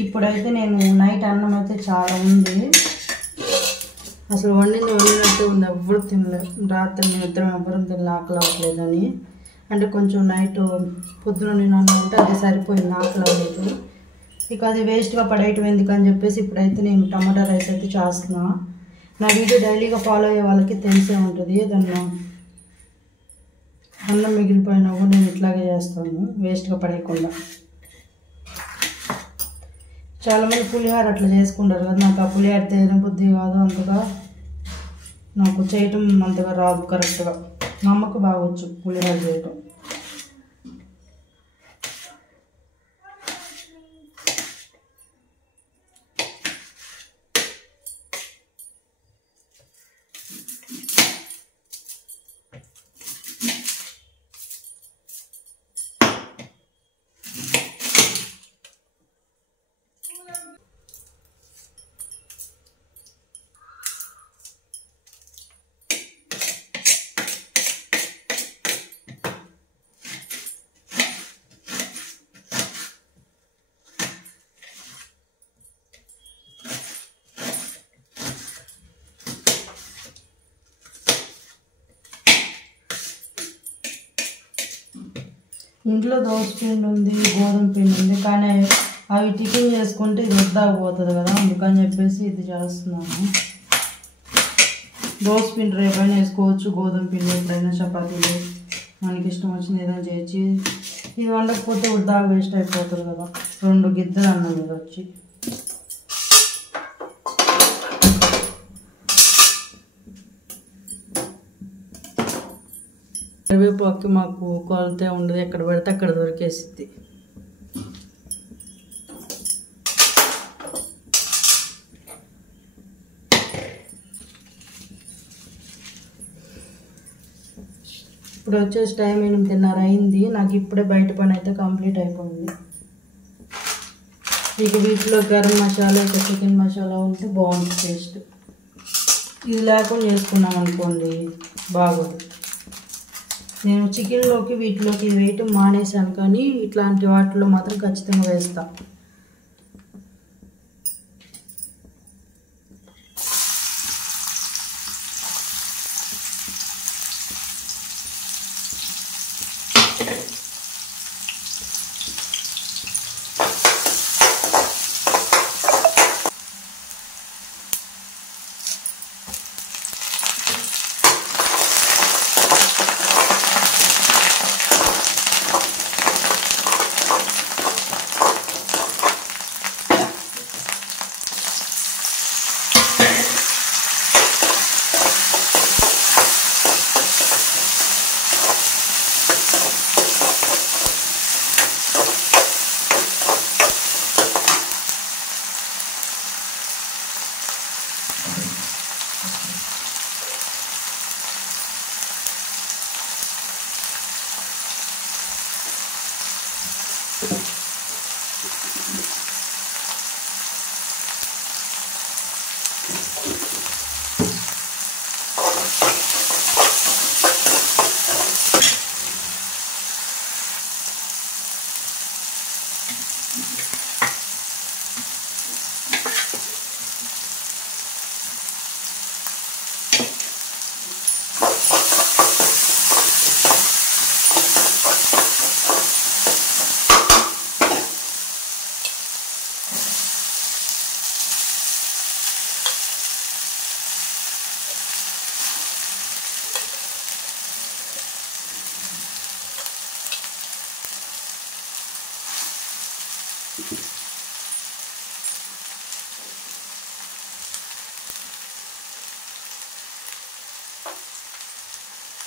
ఇప్పుడైతే నేను నైట్ అన్నం అయితే చాలా ఉంది, అసలు వండినట్టే ఉంది, ఎవ్వరు తినలేదు. రాత్రి మేము ఇద్దరం ఎవ్వరం తినలే, ఆకలి అవ్వట్లేదని. అంటే కొంచెం నైట్ పొద్దున నేను అన్నం ఉంటే అది సరిపోయింది, ఆకలి అవ్వలేదు. ఇక అది వేస్ట్గా పడేయటం ఎందుకని చెప్పేసి ఇప్పుడైతే నేను టమాటా రైస్ అయితే చేస్తున్నా. నా వీడియో డైలీగా ఫాలో అయ్యే వాళ్ళకి తెలిసే ఉంటుంది. ఏదన్నా అన్నం మిగిలిపోయినా కూడా నేను ఇట్లాగే చేస్తాను, వేస్ట్గా పడేయకుండా. చాలామంది పులిహోర అట్లా చేసుకుంటారు కదా, నాకు ఆ పులిహోర చేయడం బుద్ధి కాదు, అంతగా నాకు చేయటం అంతగా రాదు కరెక్ట్గా. మా అమ్మకు బాగా వచ్చు పులిహోర చేయటం. ఇంట్లో దోశ పిండి ఉంది, గోధుమ పిండి ఉంది, కానీ అవి టిఫిన్ చేసుకుంటే ఇది వద్దాకపోతుంది కదా, అందుకని చెప్పేసి ఇది చేస్తున్నాను. దోశ పిండి రేపైనా వేసుకోవచ్చు, గోధుమ పిండి ఎప్పుడైనా చపాతీలు మనకి ఇష్టం వచ్చింది ఏదైనా చేయొచ్చు. ఇది వండకపోతే వద్దాక వేస్ట్ అయిపోతుంది కదా, 2 గిద్దలు అన్నం ఇది వచ్చి. కరివేపాకు మాకు కొలతే ఉండదు, ఎక్కడ పడితే అక్కడ దొరికేసిద్ది. ఇప్పుడు వచ్చేసి టైం 8:30 అయింది. నాకు ఇప్పుడే బయట పని అయితే కంప్లీట్ అయిపోయింది. ఇక వీటిలో గరం మసాలా, ఇక చికెన్ మసాలా ఉంటే బాగుంటుంది టేస్ట్. ఇది లేకుండా చేసుకున్నాం అనుకోండి బాగోదు. నేను చికెన్లోకి వీటిలోకి వేయటం మానేశాను, కానీ ఇట్లాంటి వాటిలో మాత్రం ఖచ్చితంగా వేస్తా.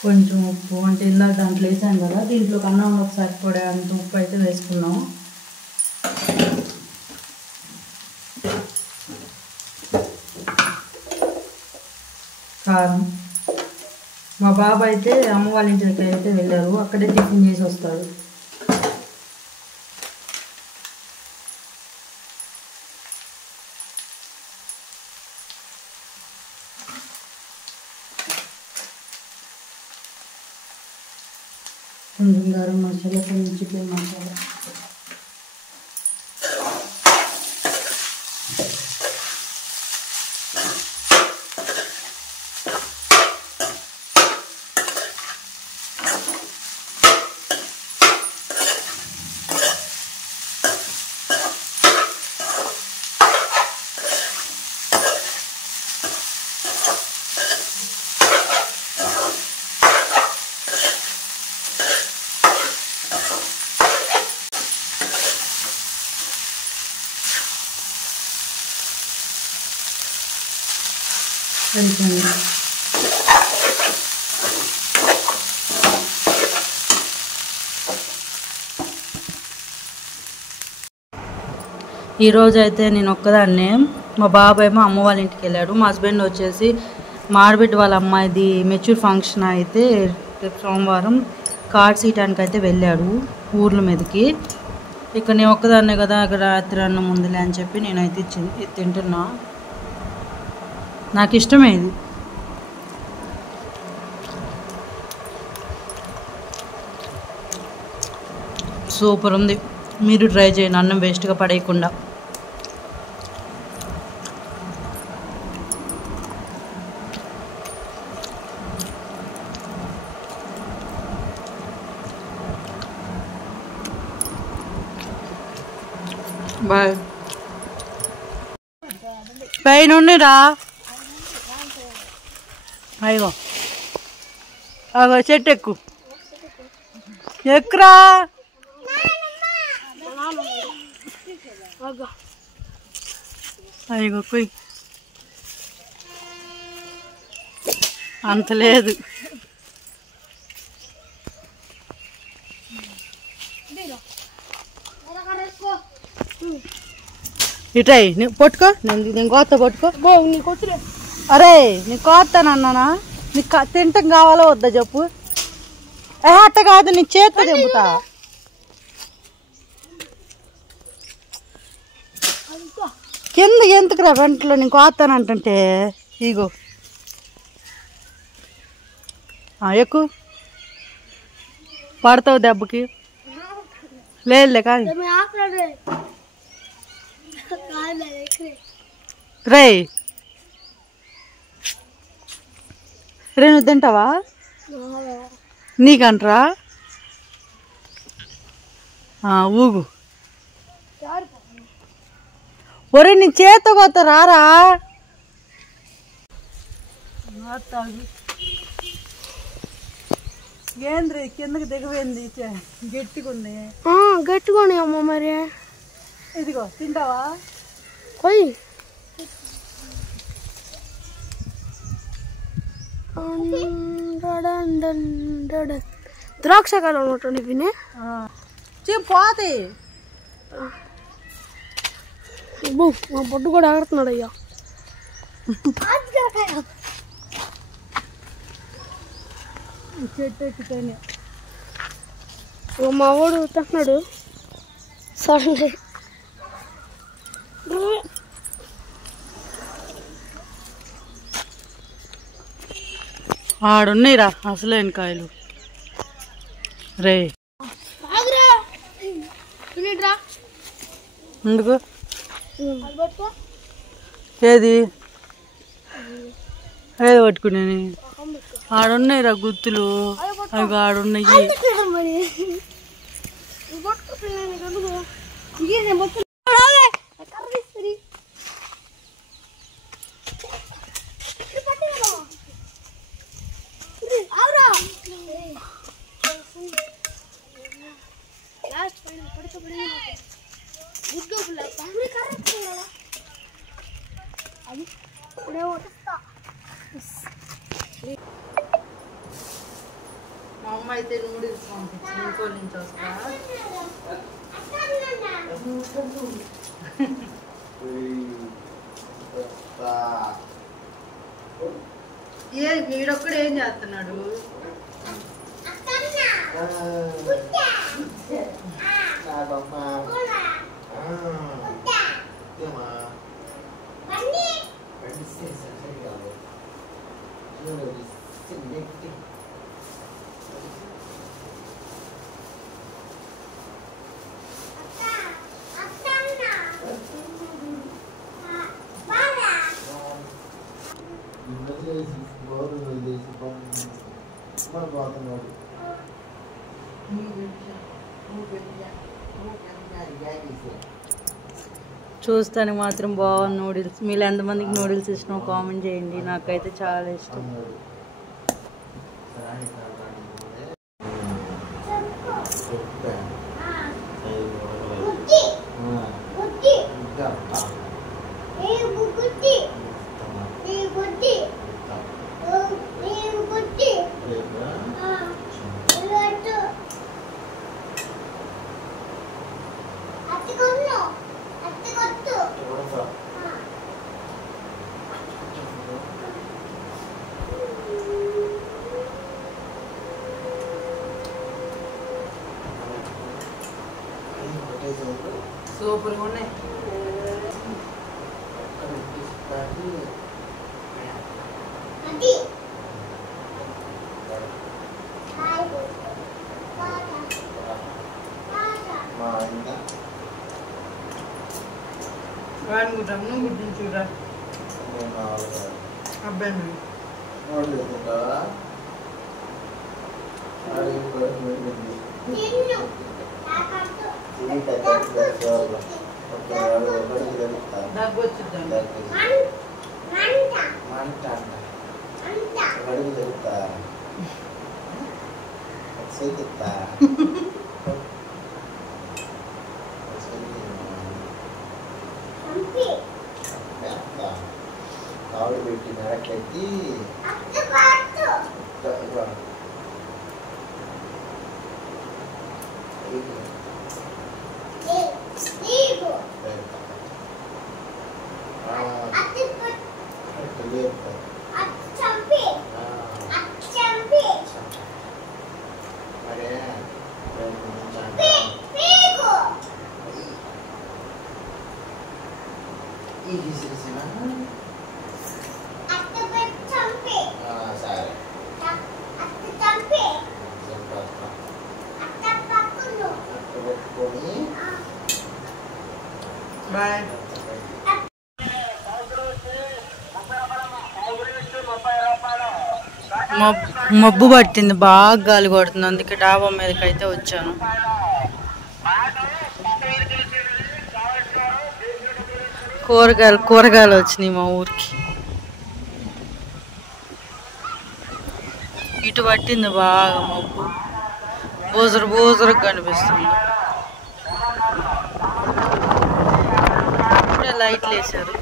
కొంచెం ఉప్పు, అంటే ఇందాక దాంట్లో వేసాను కదా, దీంట్లో అన్నంలో ఒకసారి పొడి అంత ఉప్పు అయితే వేసుకున్నాము. కారం. మా బాబు అయితే అమ్మ వాళ్ళ ఇంటి దగ్గర అయితే వెళ్ళారు, అక్కడే టిఫిన్ చేసి వస్తాడు. కొంచెం గరం మసాలా, కొంచెం చికెన్ మసాలా. సరిపోయింది. ఈరోజు అయితే నేను ఒక్కదాన్నే, మా బాబాయ్ ఏమో అమ్మ వాళ్ళ ఇంటికి వెళ్ళాడు. మా హస్బెండ్ వచ్చేసి మా ఆడబిడ్డ వాళ్ళ అమ్మాయిది మెచ్యూర్ ఫంక్షన్ అయితే రేపు సోమవారం కార్డ్స్ ఇవ్వడానికి అయితే వెళ్ళాడు ఊర్ల మీదకి. ఇక నేను ఒక్కదాన్నే కదా, అక్కడ రాత్రి అన్నం ముందులే అని చెప్పి నేనైతే తింటున్నా. నాకు ఇష్టమే ఇది. సూపర్ ఉంది. మీరు ట్రై చేయండి అన్నం వేస్ట్గా పడేయకుండా. బాయ్. పైన రా. అయ్యో అగో చెట్టు ఎక్కురా. అయ్యో కొయ్ అంత లేదు. ఇటాయి పట్టుకో, నేను కోత పట్టుకో. అరే నేను కోస్తానన్నానా? నీకు తింటాం కావాలో వద్దా చెప్పు. అట్ట కాదు, నీ చేత్తో దింపుతా. కింద ఎందుకురా వెంటలో నేను కోస్తానంటే. ఇగో ఎక్కువ పడతావు దెబ్బకి. లేదులే కానీ రే రే నువ్వు తింటావా? నీకంటరా ఊగు. ఒరే నీ చేత్తో కొత్త రారా. ఏంద్రీ కిందకి దిగవేంది? గట్టిగా ఉంది. గట్టిగా ఉన్నాయి అమ్మ. మరి ఇదిగో తింటావా? కొయ్యి. ద్రాక్షకాయలు ఉన్నట్టు వినే పోతే మా బొడ్డు కూడా ఆడుతున్నాడు అయ్యా. చెట్టు ఎక్కితేనే మా వాడు తింటున్నాడు. సరే ఆడున్నాయిరా అసలేని కాయలు. రే ఎందుకు ఏది ఏది పట్టుకునే? ఆడున్నాయిరా గుత్తులు, అవి ఆడున్నాయి. మా అమ్మ అయితే నూడిల్స్ పంపించింది ఇంకో నుంచి వస్తా. వీడొక్కడు ఏం చేస్తున్నాడు? చూస్తాను మాత్రం బాగుంది నూడిల్స్. మీరు ఎంతమందికి నూడిల్స్ ఇష్టం కామెంట్ చేయండి. నాకైతే చాలా ఇష్టం. సూపర్గా ఉన్నాయి. వాడిని కూడా నువ్వు గుర్తించురా అబ్బాయి దగ్గు వచ్చిందండి. ఆవిడ పెట్టి నరకెత్తి బాయ్. మబ్బు పట్టింది, బాగా గాలి కొడుతుంది, అందుకే డాబా మీదకి అయితే వచ్చాను. కూరగాయలు వచ్చినాయి మా ఊరికి. ఇటు పట్టింది బాగా మబ్బు, బోజరుగా కనిపిస్తుంది. ఇప్పుడే లైట్లు వేసారు.